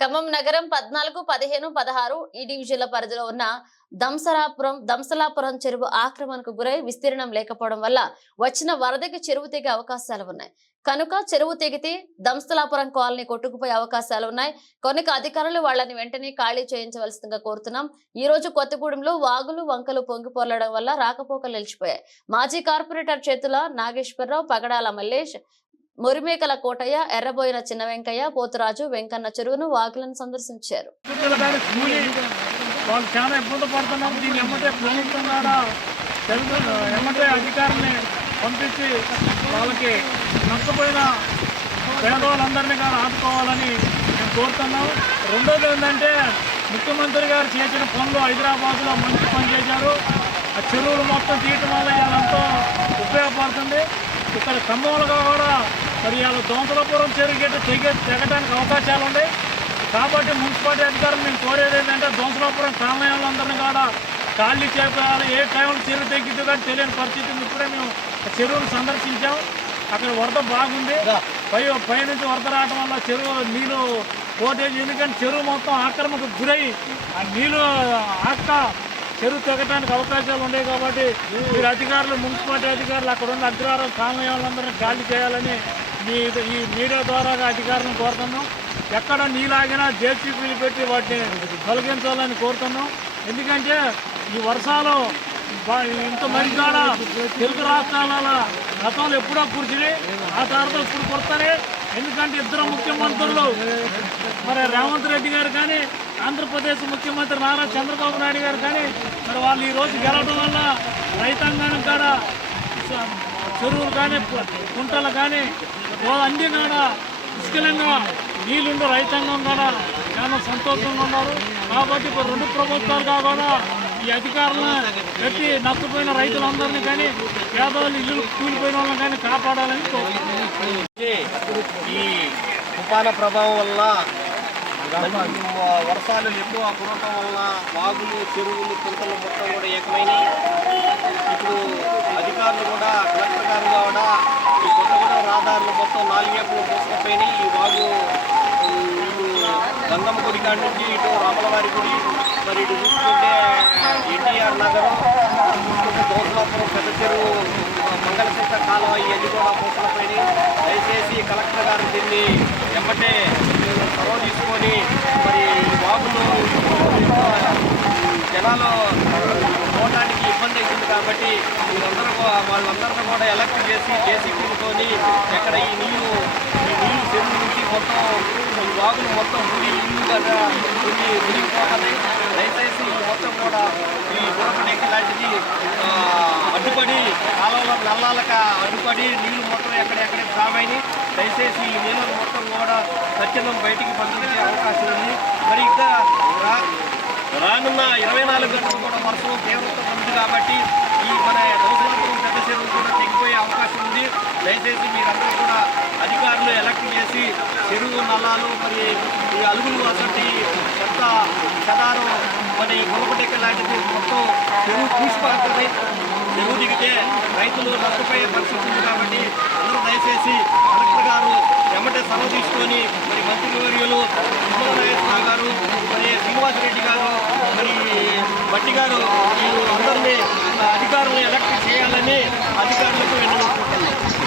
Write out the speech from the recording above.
ఖమ్మం నగరం పద్నాలుగు పదిహేను పదహారు ఈ డివిజన్ల పరిధిలో ఉన్న దంసరాపురం దంసలాపురం చెరువు ఆక్రమణకు గురై విస్తీర్ణం లేకపోవడం వల్ల వచ్చిన వరదకి చెరువు తెగే అవకాశాలు ఉన్నాయి. కనుక చెరువు తెగితే దంసలాపురం కాలనీ కొట్టుకుపోయే అవకాశాలు ఉన్నాయి. కనుక అధికారులు వాళ్ళని వెంటనే ఖాళీ చేయించవలసిందిగా కోరుతున్నాం. ఈ రోజు కొత్తగూడెంలో వాగులు వంకలు పొంగిపోలడం వల్ల రాకపోకలు నిలిచిపోయాయి. మాజీ కార్పొరేటర్ చేతుల నాగేశ్వరరావు పగడాల మల్లేష్ మురిమేకల కోటయ్య ఎర్రబోయిన చిన్న వెంకయ్య పోతురాజు వెంకన్న చెరువును వాగులను సందర్శించారు. వాళ్ళు చాలా ఇబ్బంది పడుతున్నారు. దీన్ని ఎమ్మటే ప్రభుత్వం కూడా తెలుగు ఎమ్మటే అధికారుల్ని పంపించి వాళ్ళకి నష్టపోయిన పేదవాళ్ళందరినీ కూడా ఆదుకోవాలని మేము కోరుతున్నాం. రెండోది ఏంటంటే ముఖ్యమంత్రి గారు చేసిన పనులు హైదరాబాద్లో మంచి పని చేశారు. ఆ చెరువులు మొత్తం తీయటం వల్ల ఇవాళ ఎంతో ఉపయోగపడుతుంది. ఇక్కడ ఖమ్మంలో కూడా మరి ఇవాళ దోంతలపురం చెరువు గిట్ట తెగే తెగడానికి అవకాశాలు ఉన్నాయి కాబట్టి మున్సిపాలిటీ అధికారులు మేము కోరేది ఏంటంటే దోంసలాపురం కాలనీలందరినీ కూడా ఖాళీ చేయాలి ఏ టైంలో చెరువు తగ్గిద్దో కానీ తెలియని పరిస్థితి. ఇప్పుడే మేము ఆ చెరువును సందర్శించాం. అక్కడ వరద బాగుంది. పై పైనుంచి వరద రావడం వల్ల చెరువు నీళ్ళు పోటేజ్ ఎందుకంటే చెరువు మొత్తం ఆక్రమణకు గురై ఆ నీళ్ళు ఆక్క చెరువు తెగటానికి అవకాశాలు ఉన్నాయి కాబట్టి మీరు అధికారులు మున్సిపాలిటీ అధికారులు అక్కడ ఉన్న అధికారులు కాలనీ ఖాళీ చేయాలని మీ ఈ మీడియా ద్వారా అధికారులను కోరుతున్నాం. ఎక్కడ నీలాగినా జేసీపీలు పెట్టి వాటిని తొలగించాలని కోరుతున్నాం. ఎందుకంటే ఈ వర్షాలు ఇంత మంది కాడ తెలుగు రాష్ట్రాల గతంలో ఎప్పుడో కురిచినాయి ఆ తర్వాత ఇప్పుడు కుడతారే ఎందుకంటే ఇద్దరు ముఖ్యమంత్రులు మరి రేవంత్ రెడ్డి గారు కానీ ఆంధ్రప్రదేశ్ ముఖ్యమంత్రి నారా చంద్రబాబు నాయుడు గారు కానీ మరి వాళ్ళు ఈరోజు గెలవడం వల్ల రైతాంగానికి కూడా చెరువులు కానీ కుంటలు కానీ వాళ్ళు అన్ని కూడా పుష్కలంగా నీళ్ళుండి రైతాంగం కూడా చాలా సంతోషంగా ఉన్నారు. కాబట్టి ఇప్పుడు రెండు ప్రభుత్వాలుగా కూడా ఈ అధికారులను పెట్టి నష్టపోయిన రైతులందరినీ కానీ పేదవాళ్ళు ఇల్లు కూలిపోయిన వాళ్ళని కానీ కాపాడాలని ఈ తుఫాన ప్రభావం వల్ల వర్షాలు ఎక్కువ కురవటం వల్ల వాగులు చెరువులు కుంటలు మొత్తం కూడా ఏకమైనవి ఇప్పుడు అధికారులు కూడా కలెక్టర్ గారు కూడా ఈ కొత్తగూడెం రహదారులు మొత్తం నాలుగేపులు మోసుకుపోయినాయి. ఈ వాగు గంగమ్మ గుడి కాడి నుంచి ఇటు రామలవారి గుడి మరి ఇటు చూసుకుంటే ఎన్టీఆర్ నగరం చూసుకుంటే దోసలాపురం పెద్ద చెరువు కాలం కాలువ ఇవన్నీ కూడా మోసుకుపోయినాయి. దయచేసి కలెక్టర్ గారు దీన్ని ఎమ్మటే చొరవ తీసుకొని మరి వాగులు జనాలు పోవడానికి ఇబ్బంది అవుతుంది కాబట్టి వీళ్ళందరూ వాళ్ళందరినీ కూడా ఎలక్ట్ చేసి జేసీబీలతోని ఎక్కడ ఈ నీళ్ళు ఈ నీళ్ళు చెరువు నుంచి మొత్తం ఈ వాగులు మొత్తం ముడి ఇల్లు కదా ముడి మునిగిపోతుంది దయచేసి ఈ మొత్తం కూడా ఈ బుడపడేకి లాంటిది అడ్డుపడి కాలంలో నల్లాలక అడ్డుపడి నీళ్ళు మొత్తం ఎక్కడెక్కడ సామైని దయచేసి ఈ నీళ్ళను మొత్తం కూడా తక్షణం బయటికి పంపించే అవకాశం ఉంది. మరి ఇంకా రానున్న ఇరవై నాలుగు గంటలు కూడా వర్షం తీవ్రత ఉంది కాబట్టి ఈ మన దోసలాపురం పెద్ద చెరువు కూడా తెగిపోయే అవకాశం ఉంది. దయచేసి మీరందరూ కూడా అధికారులు ఎలక్ట్ చేసి చెరువు నల్లాలు మరి ఈ అలుగులు అసంటి చెత్త చెదారం మరి గులపటెక్క లాంటిది మొత్తం చెరువు పూసిపోతుంది చెరువు దిగితే రైతులు నష్టపోయే పరిస్థితి ఉంది కాబట్టి అందరూ దయచేసి ఎమ్మటే సెలవు తీసుకొని మరి మంత్రివర్యులు తిమ్మల నాగేశ్వరరావు గారు మరి శ్రీనివాసరెడ్డి గారు మరి బట్టి గారు వీళ్ళు అందరినీ అధికారులను ఎలక్ట్ చేయాలని అధికారులకు విన్నవించుకుంటున్నాను